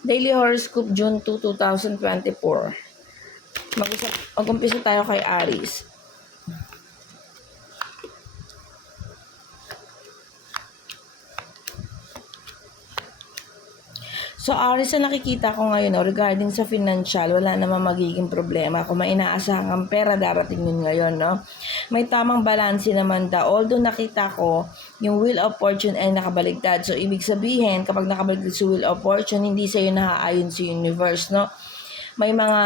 Daily Horoscope June 2, 2024. Mag-umpisa tayo kay Aries. So, Aries, na nakikita ko ngayon, regarding sa financial, wala namang magiging problema. Kung may inaasahan kang pera, darating yun ngayon, no? May tamang balanse naman daw. Although nakita ko, yung Wheel of Fortune ay nakabaligtad. So, ibig sabihin, kapag nakabaligtad sa Wheel of Fortune, hindi sa'yo naaayon sa universe, no? May mga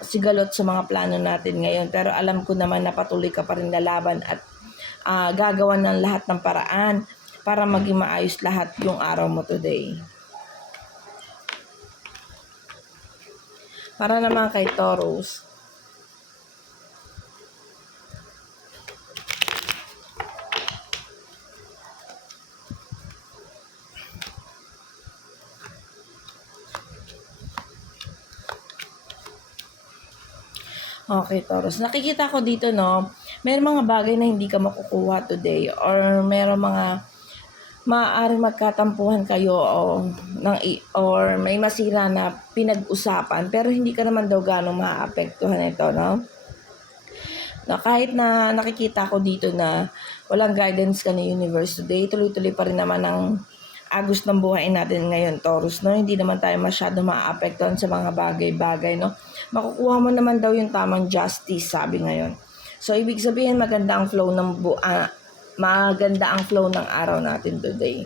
sigalot sa mga plano natin ngayon. Pero alam ko naman na patuloy ka pa rin lalaban at gagawa ng lahat ng paraan para maging maayos lahat yung araw mo today. Para naman kay Taurus. Okay, Taurus. Nakikita ko dito, no, may mga bagay na hindi ka makukuha today or meron mga maaaring magkatampuhan kayo or may masira na pinag-usapan pero hindi ka naman daw ganong maapektuhan ito, no? Na kahit na nakikita ko dito na walang guidance ka ng universe today, tuloy-tuloy pa rin naman ang agos ng buhay natin ngayon, Taurus, no? Hindi naman tayo masyado maapektuhan sa mga bagay-bagay, no? Makukuha mo naman daw yung tamang justice, sabi ngayon. So, ibig sabihin maganda ang flow ng araw natin today.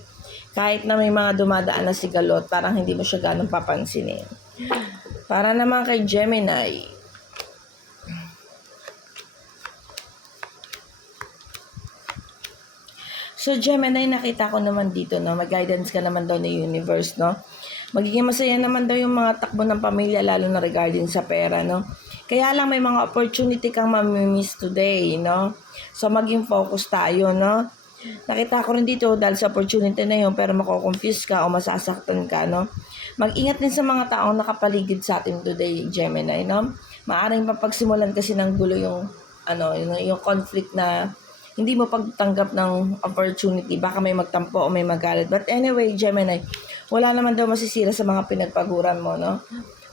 Kahit na may mga dumadaan na sigalot, parang hindi mo siya ganong papansinin. Para naman kay Gemini. So, Gemini, nakita ko naman dito, no, mag-guidance ka naman daw ng universe, no? Magiging masaya naman daw yung mga takbo ng pamilya, lalo na regarding sa pera, no? Kaya lang may mga opportunity kang mamimiss today, no? So, maging focus tayo, no? Nakita ko rin dito dahil sa opportunity na yun, pero mako-confuse ka o masasaktan ka, no? Mag-ingat din sa mga taong nakapaligid sa atin today, Gemini, no? Maaring mapagsimulan kasi ng gulo yung conflict na hindi mo pagtanggap ng opportunity. Baka may magtampo o may magalit. But anyway, Gemini, wala naman daw masisira sa mga pinagpaguran mo, no?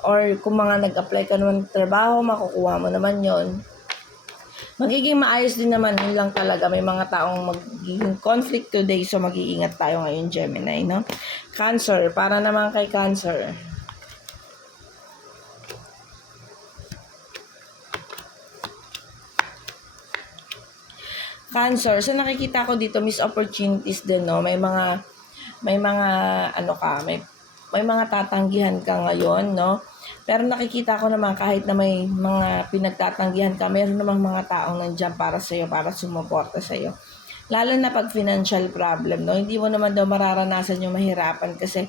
Or kung mga nag-apply ka naman trabaho, makukuha mo naman yon. Magiging maayos din naman, yun lang talaga. May mga taong magiging conflict today, so mag-iingat tayo ngayon, Gemini, no? Cancer, para naman kay Cancer. Cancer, so nakikita ko dito, miss opportunities din, no? May mga may mga tatanggihan ka ngayon, no? Pero nakikita ko naman kahit na may mga pinagtatanggihan ka, meron namang mga taong nandiyan para sa iyo, para sumuporta sa iyo. Lalo na pag financial problem, no? Hindi mo naman daw mararanasan yung mahirapan kasi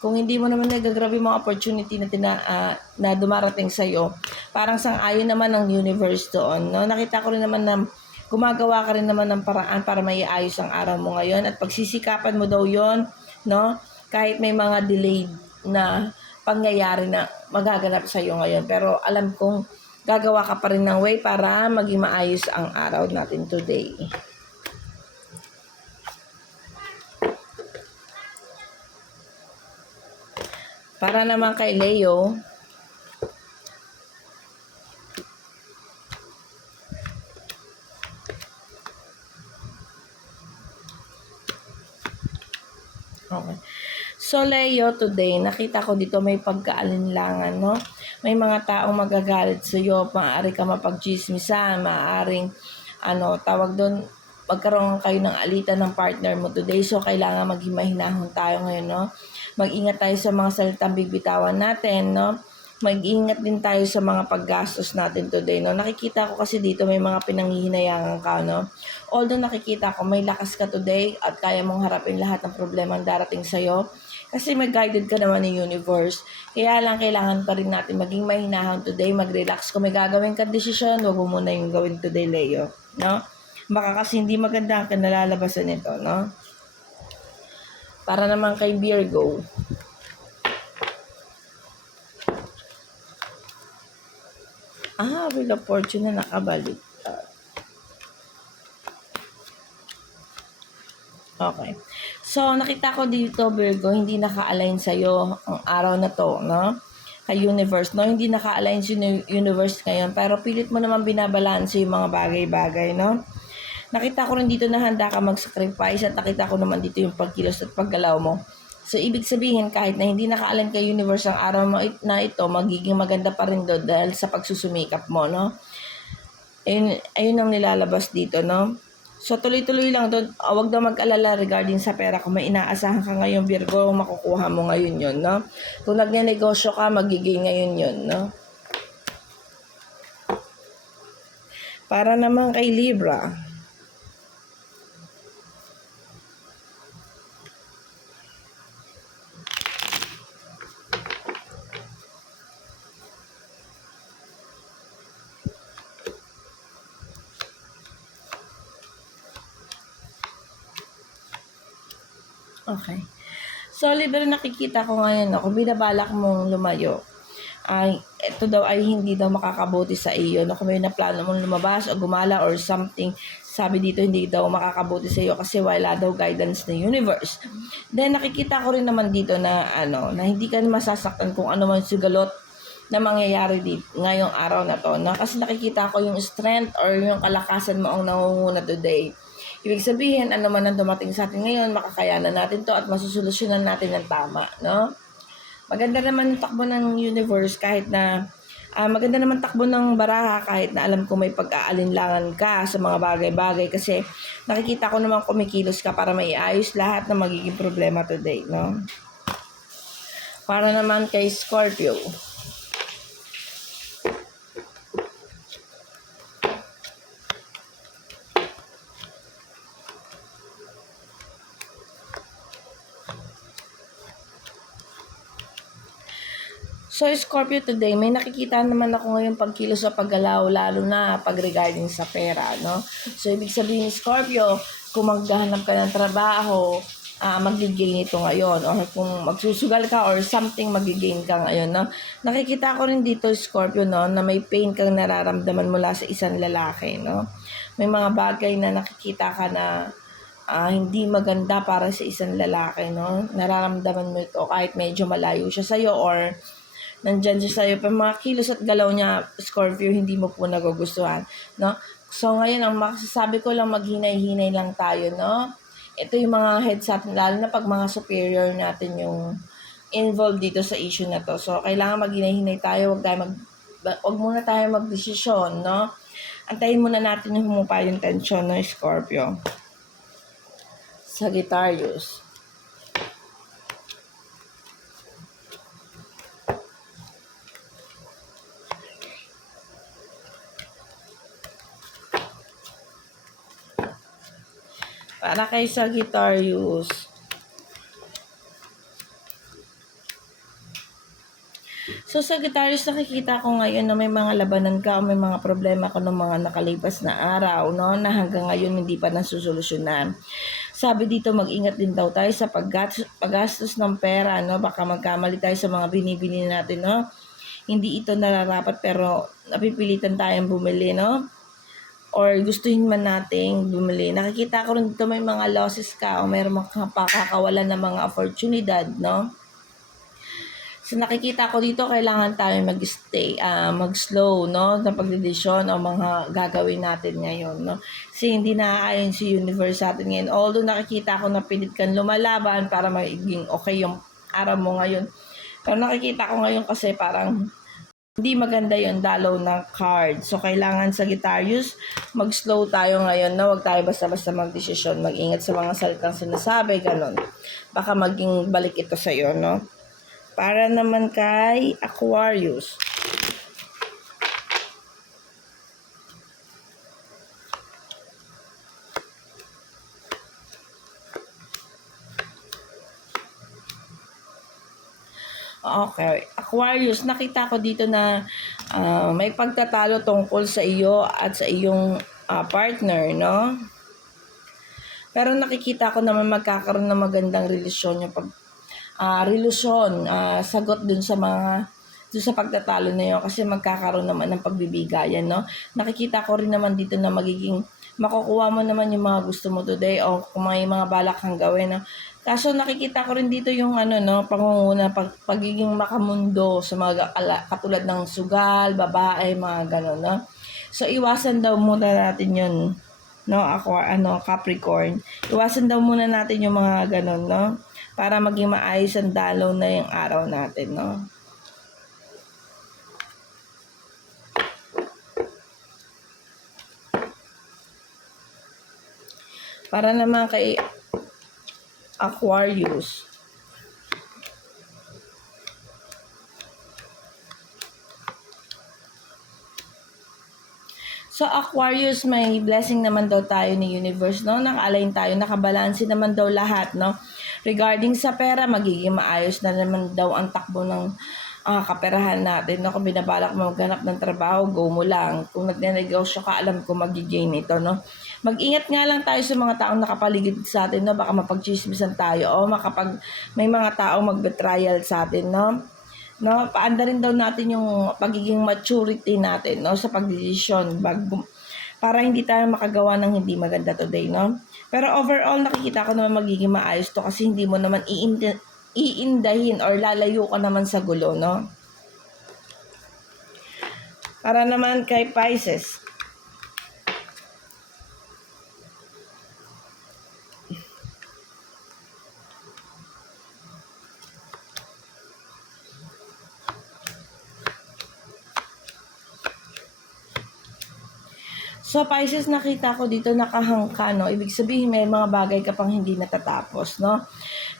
kung hindi mo naman nagagrabe mga opportunity na dumarating sa iyo, parang sang-ayon naman ng universe doon, no? Nakita ko rin naman na gumagawa ka rin naman ng paraan para maiayos ang araw mo ngayon at pagsisikapan mo daw yon, no? Kahit may mga delayed na pangyayari na magaganap sa iyo ngayon, pero alam kong gagawa ka pa rin ng way para maging maayos ang araw natin today. Para naman kay Leo, okay. So, Leo, today, nakita ko dito may pagkaalinlangan, no? May mga taong magagalit sa iyo, maaari ka mapagchismisan, maaaring, tawag doon, magkaroon kayo ng alitan ng partner mo today. So, kailangan maging mahinahon tayo ngayon, no? Mag-ingat tayo sa mga salitang bibitawan natin, no? Mag-ingat din tayo sa mga paggastos natin today, no? Nakikita ko kasi dito may mga pinanghihinayangan ka, no? Although nakikita ko may lakas ka today at kaya mong harapin lahat ng problema ang darating sa'yo kasi may guided ka naman ng universe. Kaya lang kailangan pa rin natin maging mahinahon today, mag-relax. Kung may gagawin ka desisyon, huwag mo muna yung gawin today, Leo, no? Baka kasi hindi maganda ang kinalalabasan nito, no? Para naman kay Virgo. Wheel of Fortune na nakabalik. Okay. So, nakita ko dito, Virgo, hindi naka-align sa'yo ang araw na to, no? Kay universe, no? Hindi naka-align si universe ngayon, pero pilit mo naman binabalanse yung mga bagay-bagay, no? Nakita ko rin dito na handa ka mag-sacrifice at nakita ko naman dito yung pagkilos at paggalaw mo. So, ibig sabihin, kahit na hindi naka-align kay universe ang araw mo na ito, magiging maganda pa rin doon dahil sa pagsusumikap mo, no? Ayun ang nilalabas dito, no? So, tuloy-tuloy lang doon. Huwag daw mag-alala regarding sa pera. Kung may inaasahan ka ngayon, Virgo, makukuha mo ngayon yun, no? Kung nagne-negosyo ka, magiging ngayon yun, no? Para naman kay Libra. Okay. So, Libra, nakikita ko ngayon, no, kung binabalak mong lumayo, ay ito daw ay hindi daw makakabuti sa iyo. No? Kung may naplano mong lumabas o gumala or something, sabi dito hindi daw makakabuti sa iyo kasi wala daw guidance ng universe. Then nakikita ko rin naman dito na na hindi ka masasaktan kung ano man sugalot na mangyayari dito ngayong araw na to. No? Kasi nakikita ko yung strength or yung kalakasan mo ang nangunguna today. Ibig sabihin, ano man ang dumating sa atin ngayon, makakayanan natin to at masusolusyonan natin ng tama, no? Maganda naman yung takbo ng universe kahit na maganda naman takbo ng baraha kahit na alam ko may pag-aalinlangan ka sa mga bagay-bagay kasi nakikita ko naman kumikilos ka para maiayos lahat ng magiging problema today, no? Para naman kay Scorpio. So, Scorpio today, may nakikita naman ako ngayon pagkilos sa paggalaw, lalo na pag regarding sa pera, no? So, ibig sabihin, Scorpio, kung maghahanap ka ng trabaho, mag-gain ito ngayon. Or kung magsusugal ka or something, mag-gain ka ngayon, no? Nakikita ko rin dito, Scorpio, no, na may pain kang nararamdaman mula sa isang lalaki, no? May mga bagay na nakikita ka na hindi maganda para sa isang lalaki, no? Nararamdaman mo ito kahit medyo malayo siya sa'yo or nandyan siya sa'yo. Pero mga kilos at galaw niya, Scorpio, hindi mo po nagugustuhan, no? So, ngayon, ang masasabi ko lang, maghinay-hinay lang tayo, no? Ito yung mga heads up, lalo na pag mga superior natin yung involved dito sa issue na to. So, kailangan maghinay-hinay tayo, wag muna tayo magdesisyon, no? Antayin muna natin yung humupa yung tension, no, Scorpio. Sagittarius. Para kay Sagittarius. So, Sagittarius, nakikita ko ngayon na may mga labanan ka o may mga problema ka ng mga nakalipas na araw, no? Na hanggang ngayon hindi pa nasusolusyonan. Sabi dito, mag-ingat din daw tayo sa paggastos ng pera, no? Baka magkamali tayo sa mga binibili natin, no? Hindi ito nararapat pero napipilitan tayong bumili, no? Or gustuhin man nating bumili. Nakikita ko rin dito may mga losses ka o mayroon mga pakakawalan ng mga oportunidad, no? So, nakikita ko dito, kailangan tayo mag-stay, mag-slow, no? Na pagdedesisyon o mga gagawin natin ngayon, no? Kasi hindi naaayon si universe sa atin ngayon. Although nakikita ko na pilit kang lumalaban para maging okay yung araw mo ngayon. Pero nakikita ko ngayon kasi parang hindi maganda yung dalaw ng card. So, kailangan Sagittarius, mag-slow tayo ngayon na huwag tayo basta-basta mag-desisyon. Mag-ingat sa mga salitang sinasabi, ganun. Baka maging balik ito sa'yo, no? Para naman kay Aquarius. Okay. Aquarius, nakita ko dito na may pagtatalo tungkol sa iyo at sa iyong partner, no? Pero nakikita ko naman magkakaroon ng magandang relasyon yung relasyon, sagot dun sa pagtatalo na yun kasi magkakaroon naman ng pagbibigayan, no? Nakikita ko rin naman dito na makukuha mo naman yung mga gusto mo today o kung may mga balak kang gawin, no? Kaso nakikita ko rin dito yung ano no, pangunguna, pagiging makamundo sa mga katulad ng sugal, babae, mga gano'n, no? So iwasan daw muna natin yun, no? Capricorn. Iwasan daw muna natin yung mga gano'n, no? Para maging maayos ang dalaw na yung araw natin, no? Para naman kay Aquarius. So Aquarius, may blessing naman daw tayo ni universe, no? Naka-align tayo, nakabalanse naman daw lahat, no? Regarding sa pera, magiging maayos na naman daw ang takbo ng kaperahan natin, no? Kung binabalak mo maghanap ng trabaho, go mo lang. Kung nagnenegosyo ka, alam ko magigain ito, no? Mag-ingat nga lang tayo sa mga taong nakapaligid sa atin, no? Baka mapagchismisan tayo o may mga taong mag-betrayal sa atin, no? No, paanda rin daw natin yung pagiging maturity natin, no, sa pagdesisyon para hindi tayo makagawa ng hindi maganda today, no. Pero overall nakikita ko naman magiging maayos to kasi hindi mo naman iindahin or lalayo ka naman sa gulo, no. Para naman kay Pisces. So Pisces, nakita ko dito nakahangka, no? Ibig sabihin may mga bagay ka pang hindi natatapos, no?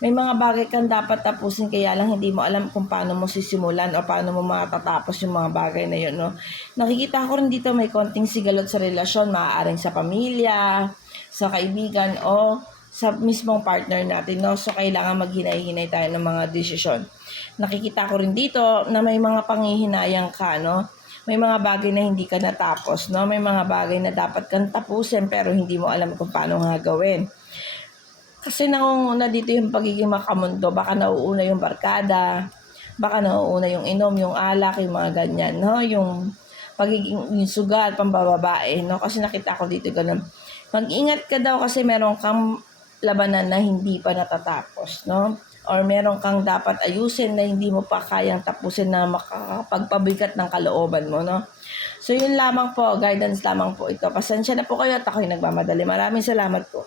May mga bagay kang dapat tapusin kaya lang hindi mo alam kung paano mo sisimulan o paano mo matatapos yung mga bagay na yun, no? Nakikita ko rin dito may konting sigalot sa relasyon, maaaring sa pamilya, sa kaibigan o sa mismong partner natin, no? So kailangan maghinay-hinay tayo ng mga desisyon. Nakikita ko rin dito na may mga panghihinayang ka, no? May mga bagay na hindi ka natapos, no? May mga bagay na dapat kang tapusin pero hindi mo alam kung paano nga gawin. Kasi nangunguna dito yung pagiging makamundo. Baka nauuna yung barkada, baka nauuna yung inom, yung alak, yung mga ganyan, no? Yung pagiging yung sugal, pambababae, no? Kasi nakita ko dito ganun. Mag-ingat ka daw kasi meron kang labanan na hindi pa natatapos, no? Or meron kang dapat ayusin na hindi mo pa kayang tapusin na makakapagpabigat ng kalooban mo, no? So, yun lamang po. Guidance lamang po ito. Pasensya na po kayo at ako'y nagmamadali. Maraming salamat po.